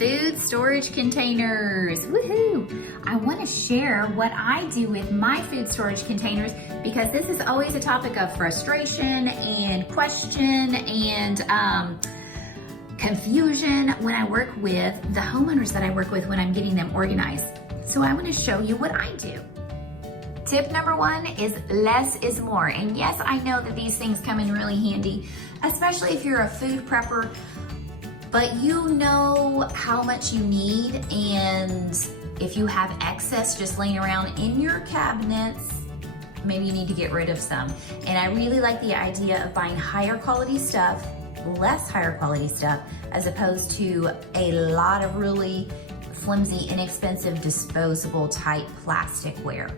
food storage containers. Woohoo! I want to share what I do with my food storage containers because this is always a topic of frustration and question and confusion when I work with the homeowners that I work with when I'm getting them organized. So I want to show you what I do. Tip number one is less is more. And yes, I know that these things come in really handy, especially if you're a food prepper, but you know how much you need, and if you have excess just laying around in your cabinets, maybe you need to get rid of some. And I really like the idea of buying higher quality stuff, less higher quality stuff, as opposed to a lot of really flimsy, inexpensive, disposable type plasticware.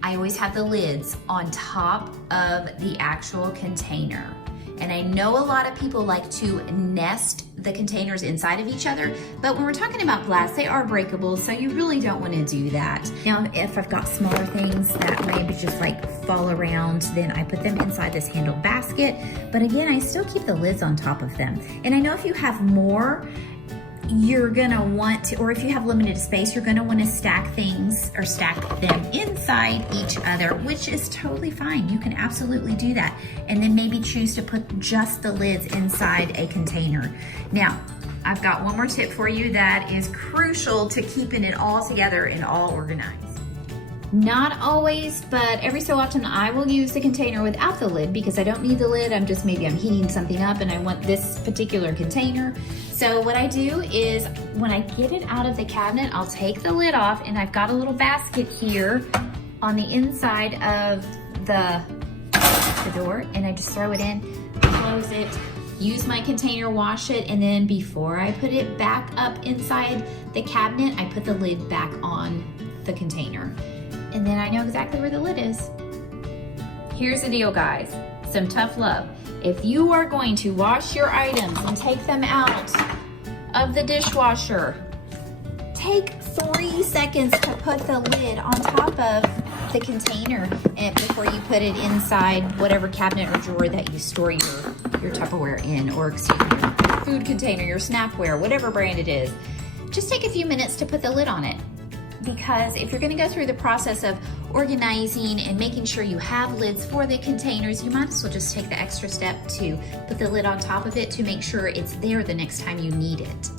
I always have the lids on top of the actual container. And I know a lot of people like to nest the containers inside of each other, but when we're talking about glass, they are breakable, so you really don't want to do that. Now, if I've got smaller things that maybe just like fall around, then I put them inside this handled basket. But again, I still keep the lids on top of them. And I know if you have more, you're gonna want to, or if you have limited space, you're gonna want to stack things or stack them inside each other, which is totally fine. You can absolutely do that. And then maybe choose to put just the lids inside a container. Now, I've got one more tip for you that is crucial to keeping it all together and all organized. Not always, but every so often I will use the container without the lid because I don't need the lid. Maybe I'm heating something up and I want this particular container. So what I do is when I get it out of the cabinet, I'll take the lid off, and I've got a little basket here on the inside of the door, and I just throw it in, close it, use my container, wash it, and then before I put it back up inside the cabinet, I put the lid back on the container. And then I know exactly where the lid is. Here's the deal, guys. Some tough love. If you are going to wash your items and take them out of the dishwasher, take 3 seconds to put the lid on top of the container and before you put it inside whatever cabinet or drawer that you store your Tupperware in, or excuse me, your food container, your Snapware, whatever brand it is. Just take a few minutes to put the lid on it. Because if you're gonna go through the process of organizing and making sure you have lids for the containers, you might as well just take the extra step to put the lid on top of it to make sure it's there the next time you need it.